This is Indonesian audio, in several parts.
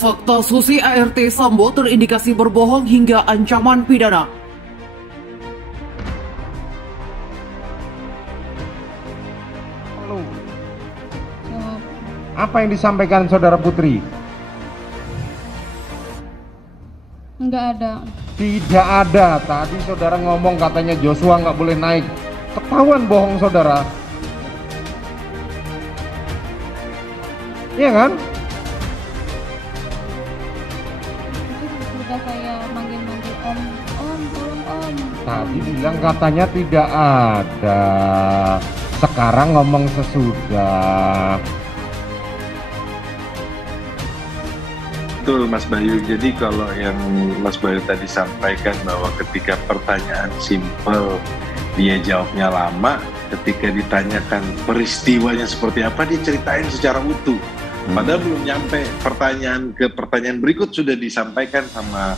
Fakta Susi ART Sambo terindikasi berbohong hingga ancaman pidana. Halo. Apa yang disampaikan saudara Putri? Enggak ada. Tidak ada. Tadi saudara ngomong katanya Joshua nggak boleh naik. Ketahuan bohong saudara. Iya kan? Sudah saya manggil-manggil om, tolong om. Tadi bilang katanya tidak ada. Sekarang ngomong sesudah. Betul Mas Bayu, jadi kalau yang Mas Bayu tadi sampaikan bahwa ketika pertanyaan simpel dia jawabnya lama, ketika ditanyakan peristiwanya seperti apa dia ceritain secara utuh. Padahal belum nyampe pertanyaan berikut sudah disampaikan sama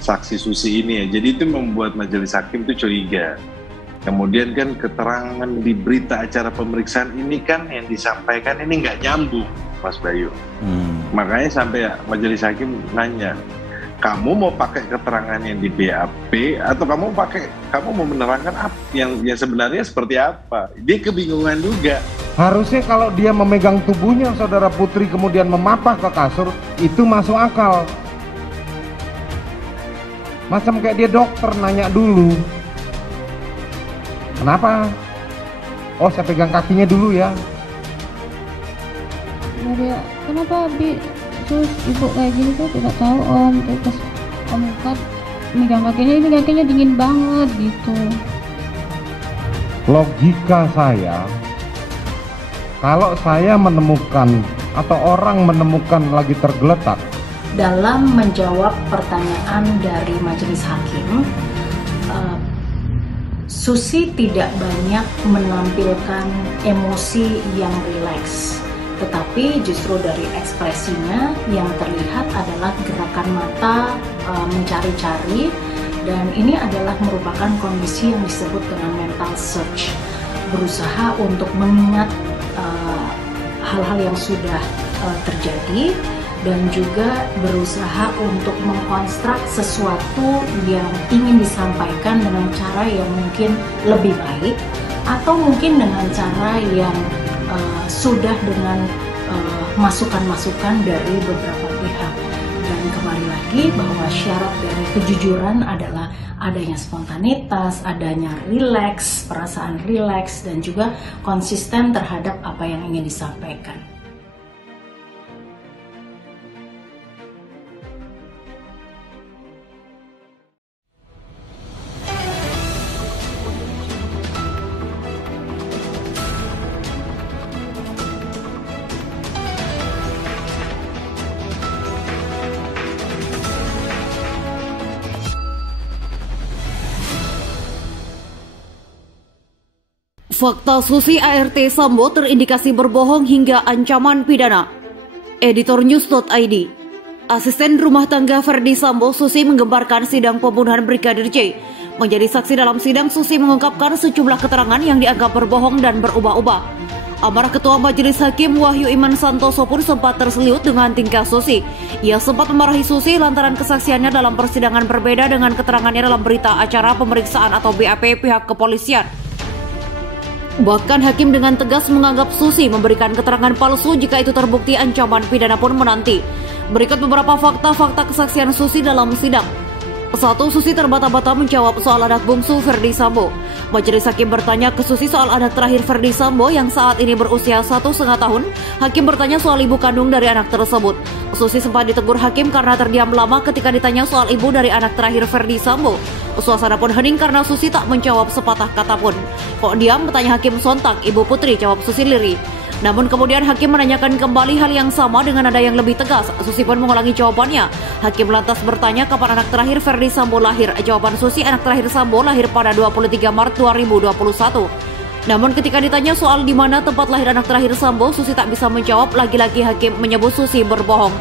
saksi Susi ini ya. Jadi itu membuat majelis hakim itu curiga. Kemudian kan keterangan di berita acara pemeriksaan ini kan yang disampaikan ini nggak nyambung Mas Bayu. Makanya sampai majelis hakim nanya, kamu mau pakai keterangan yang di BAP atau kamu mau menerangkan apa yang sebenarnya seperti apa? Dia kebingungan juga. Harusnya kalau dia memegang tubuhnya saudara Putri kemudian memapah ke kasur, itu masuk akal. Macam kayak dia dokter nanya dulu, kenapa? Oh, saya pegang kakinya dulu ya. Dia, kenapa terus ibu kayak gini? Saya tidak tahu om. Terus om lihat megang kakinya, ini kakinya dingin banget gitu. Logika saya, kalau saya menemukan atau orang menemukan lagi tergeletak, dalam menjawab pertanyaan dari majelis hakim, Susi tidak banyak menampilkan emosi yang rileks, tetapi justru dari ekspresinya yang terlihat adalah gerakan mata mencari-cari, dan ini adalah merupakan kondisi yang disebut dengan mental search, berusaha untuk mengingat hal-hal yang sudah terjadi dan juga berusaha untuk mengkonstruk sesuatu yang ingin disampaikan dengan cara yang mungkin lebih baik atau mungkin dengan cara yang sudah dengan masukan-masukan dari beberapa pihak. Dan kembali lagi bahwa syarat dari kejujuran adalah adanya spontanitas, adanya rileks, perasaan rileks, dan juga konsisten terhadap apa yang ingin disampaikan. Fakta Susi ART Sambo terindikasi berbohong hingga ancaman pidana. Editor News.id. Asisten rumah tangga Ferdi Sambo, Susi, menggembarkan sidang pembunuhan Brigadir J. Menjadi saksi dalam sidang, Susi mengungkapkan sejumlah keterangan yang dianggap berbohong dan berubah-ubah. Amarah Ketua Majelis Hakim Wahyu Iman Santoso pun sempat terseliut dengan tingkah Susi. Ia sempat memarahi Susi lantaran kesaksiannya dalam persidangan berbeda dengan keterangannya dalam berita acara pemeriksaan atau BAP pihak kepolisian. Bahkan hakim dengan tegas menganggap Susi memberikan keterangan palsu jika itu terbukti ancaman pidana pun menanti. Berikut beberapa fakta-fakta kesaksian Susi dalam sidang. 1. Susi terbata-bata menjawab soal anak bungsu Ferdi Sambo. Majelis hakim bertanya ke Susi soal anak terakhir Ferdi Sambo yang saat ini berusia 1,5 tahun. Hakim bertanya soal ibu kandung dari anak tersebut. Susi sempat ditegur hakim karena terdiam lama ketika ditanya soal ibu dari anak terakhir Ferdi Sambo. Suasana pun hening karena Susi tak menjawab sepatah kata pun. Kok diam, bertanya hakim sontak. Ibu Putri, jawab Susi lirih. Namun kemudian hakim menanyakan kembali hal yang sama dengan nada yang lebih tegas. Susi pun mengulangi jawabannya. Hakim lantas bertanya kapan anak terakhir Ferdi Sambo lahir. Jawaban Susi, anak terakhir Sambo lahir pada 23 Maret 2021. Namun ketika ditanya soal di mana tempat lahir anak terakhir Sambo, Susi tak bisa menjawab. Lagi-lagi hakim menyebut Susi berbohong.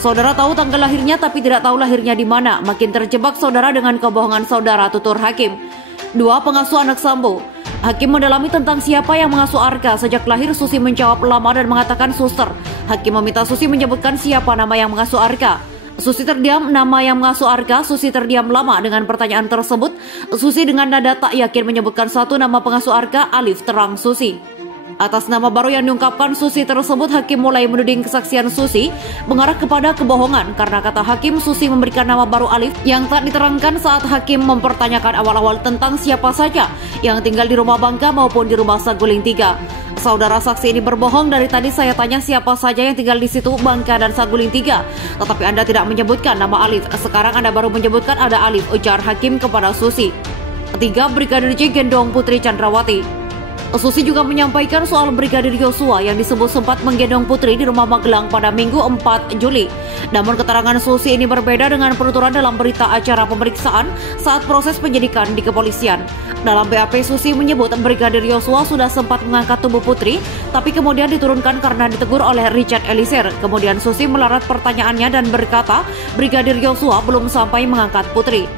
Saudara tahu tanggal lahirnya tapi tidak tahu lahirnya di mana. Makin terjebak saudara dengan kebohongan saudara, tutur hakim. 2. Pengasuh anak Sambo. Hakim mendalami tentang siapa yang mengasuh Arka. Sejak lahir Susi menjawab lama dan mengatakan suster. Hakim meminta Susi menyebutkan siapa nama yang mengasuh Arka. Susi terdiam. Nama yang mengasuh Arka. Susi terdiam lama dengan pertanyaan tersebut. Susi dengan nada tak yakin menyebutkan satu nama pengasuh Arka. Alif, terang Susi. Atas nama baru yang diungkapkan Susi tersebut, Hakim mulai menuding kesaksian Susi mengarah kepada kebohongan karena kata Hakim Susi memberikan nama baru Alif yang tak diterangkan saat Hakim mempertanyakan awal-awal tentang siapa saja yang tinggal di rumah Bangka maupun di rumah Saguling 3. Saudara saksi ini berbohong, dari tadi saya tanya siapa saja yang tinggal di situ Bangka dan Saguling 3, tetapi Anda tidak menyebutkan nama Alif. Sekarang Anda baru menyebutkan ada Alif, ujar Hakim kepada Susi. 3. Brigadir J gendong Putri Chandrawati. Susi juga menyampaikan soal Brigadir Yosua yang disebut sempat menggendong Putri di rumah Magelang pada Minggu 4 Juli. Namun keterangan Susi ini berbeda dengan penuturan dalam berita acara pemeriksaan saat proses penyidikan di kepolisian. Dalam BAP Susi menyebut Brigadir Yosua sudah sempat mengangkat tubuh Putri, tapi kemudian diturunkan karena ditegur oleh Richard Eliezer. Kemudian Susi melarat pertanyaannya dan berkata Brigadir Yosua belum sampai mengangkat Putri.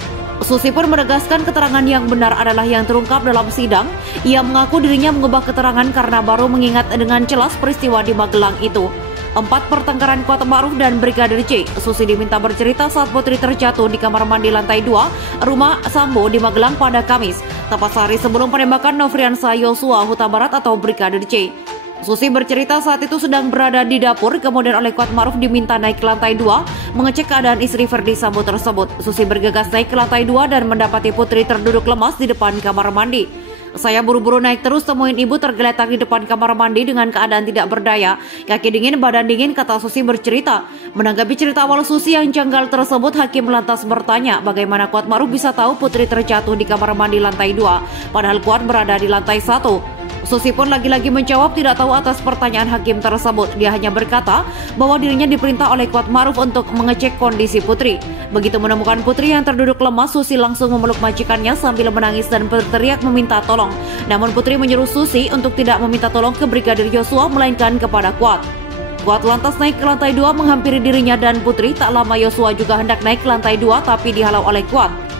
Susi pun menegaskan keterangan yang benar adalah yang terungkap dalam sidang. Ia mengaku dirinya mengubah keterangan karena baru mengingat dengan jelas peristiwa di Magelang itu. 4. Pertengkaran Kuat Ma'ruf dan Brigadir J. Susi diminta bercerita saat Putri terjatuh di kamar mandi lantai 2 rumah Sambo di Magelang pada Kamis, tepat sehari sebelum penembakan Nofriansah Yosua Huta Barat atau Brigadir J. Susi bercerita saat itu sedang berada di dapur, kemudian oleh Kuat Ma'ruf diminta naik ke lantai 2 mengecek keadaan istri Verdi Sambo tersebut. Susi bergegas naik ke lantai 2 dan mendapati Putri terduduk lemas di depan kamar mandi. Saya buru-buru naik terus, temuin ibu tergeletak di depan kamar mandi dengan keadaan tidak berdaya. Kaki dingin, badan dingin, kata Susi bercerita. Menanggapi cerita awal Susi yang janggal tersebut, Hakim lantas bertanya bagaimana Kuat Ma'ruf bisa tahu Putri terjatuh di kamar mandi lantai 2, padahal Kuat berada di lantai 1. Susi pun lagi-lagi menjawab tidak tahu atas pertanyaan Hakim tersebut. Dia hanya berkata bahwa dirinya diperintah oleh Kuat Ma'ruf untuk mengecek kondisi Putri. Begitu menemukan Putri yang terduduk lemas, Susi langsung memeluk majikannya sambil menangis dan berteriak meminta tolong. Namun Putri menyuruh Susi untuk tidak meminta tolong ke Brigadir Yosua melainkan kepada Kuat. Kuat lantas naik ke lantai 2 menghampiri dirinya dan Putri. Tak lama Yosua juga hendak naik ke lantai 2 tapi dihalau oleh Kuat.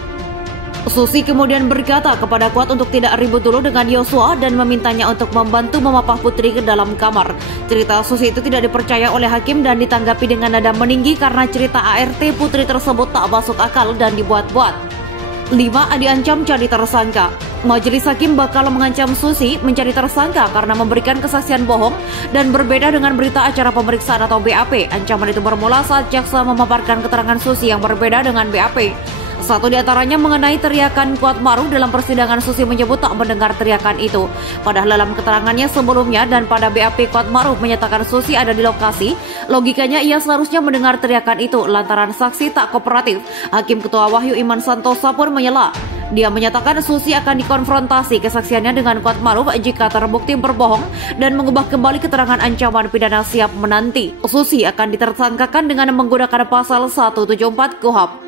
Susi kemudian berkata kepada Kuat untuk tidak ribut dulu dengan Yosua dan memintanya untuk membantu memapah Putri ke dalam kamar. Cerita Susi itu tidak dipercaya oleh Hakim dan ditanggapi dengan nada meninggi karena cerita ART Putri tersebut tak masuk akal dan dibuat-buat. 5. Diancam jadi tersangka. Majelis Hakim bakal mengancam Susi menjadi tersangka karena memberikan kesaksian bohong dan berbeda dengan berita acara pemeriksaan atau BAP. Ancaman itu bermula saat jaksa memaparkan keterangan Susi yang berbeda dengan BAP. Satu di antaranya mengenai teriakan Kuat Ma'ruf. Dalam persidangan Susi menyebut tak mendengar teriakan itu. Padahal dalam keterangannya sebelumnya dan pada BAP Kuat Ma'ruf menyatakan Susi ada di lokasi. Logikanya ia seharusnya mendengar teriakan itu lantaran saksi tak kooperatif. Hakim Ketua Wahyu Iman Santosa pun menyela. Dia menyatakan Susi akan dikonfrontasi kesaksiannya dengan Kuat Ma'ruf jika terbukti berbohong dan mengubah kembali keterangan ancaman pidana siap menanti. Susi akan ditersangkakan dengan menggunakan pasal 174 KUHP.